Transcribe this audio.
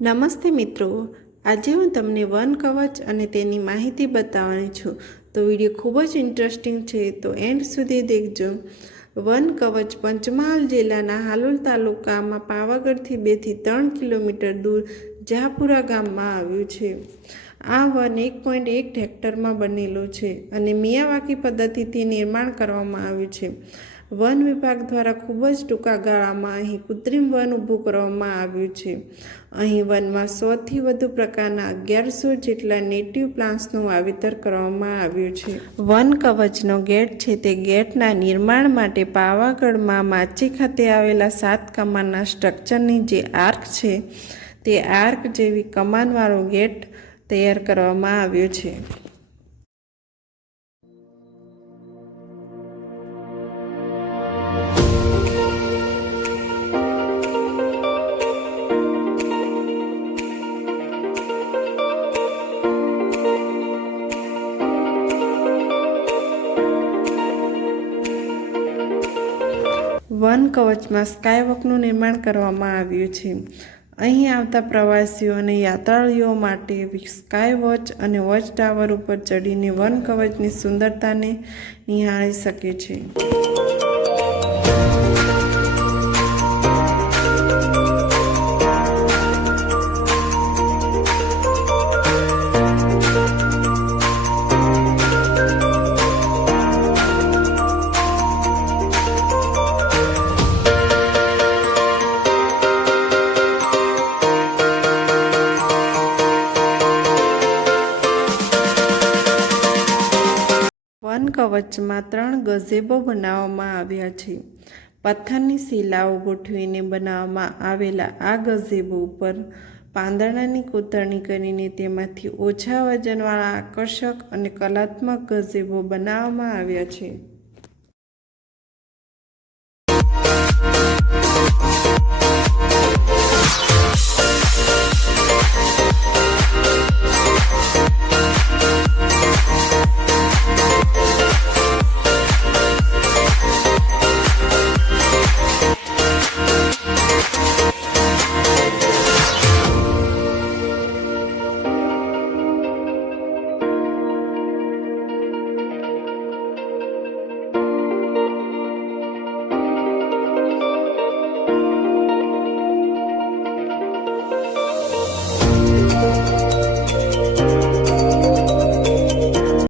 નમસ્તે મિત્રો. આજે હું તમને વન કવચ અને તેની માહિતી બતાવવાની છું. તો વીડિયો ખૂબ જ ઇન્ટરેસ્ટિંગ છે, તો એન્ડ સુધી દેખજો. વન કવચ પંચમહાલ જિલ્લાના હાલોલ તાલુકામાં પાવાગઢથી બેથી ત્રણ કિલોમીટર દૂર જહાપુરા ગામમાં આવ્યું છે. આ વન એક પોઈન્ટ એક હેક્ટરમાં બનેલું છે અને મિયાવાકી પદ્ધતિથી નિર્માણ કરવામાં આવ્યું છે. વન વિભાગ દ્વારા ખૂબ જ ટૂંકા ગાળામાં અહીં કૃત્રિમ વન ઊભું કરવામાં આવ્યું છે. અહીં વનમાં સોથી વધુ પ્રકારના અગિયારસો જેટલા નેટિવ પ્લાન્ટ્સનું વાવેતર કરવામાં આવ્યું છે. વન કવચનો ગેટ છે તે ગેટના નિર્માણ માટે પાવાગઢમાં માચી ખાતે આવેલા સાત કમાનના સ્ટ્રક્ચરની જે આર્ક છે, તે આર્ક જેવી કમાનવાળો ગેટ તૈયાર કરવામાં આવ્યો છે. વન કવચમાં સ્કાયવોકનું નિર્માણ કરવામાં આવ્યું છે. અહીં આવતા પ્રવાસીઓ અને યાત્રાળુઓ માટે સ્કાય વોચ અને વોચ ટાવર ઉપર ચડીને વન કવચની સુંદરતાને નિહાળી શકે છે. કવચમાં ત્રણ ગઝેબો બનાવવામાં આવ્યા છે. પથ્થરની શિલાઓ ગોઠવીને બનાવવામાં આવેલા આ ગઝેબો ઉપર પાંદડાની કોતરણી કરીને તેમાંથી ઓછા વજનવાળા આકર્ષક અને કલાત્મક ગઝેબો બનાવવામાં આવ્યા છે.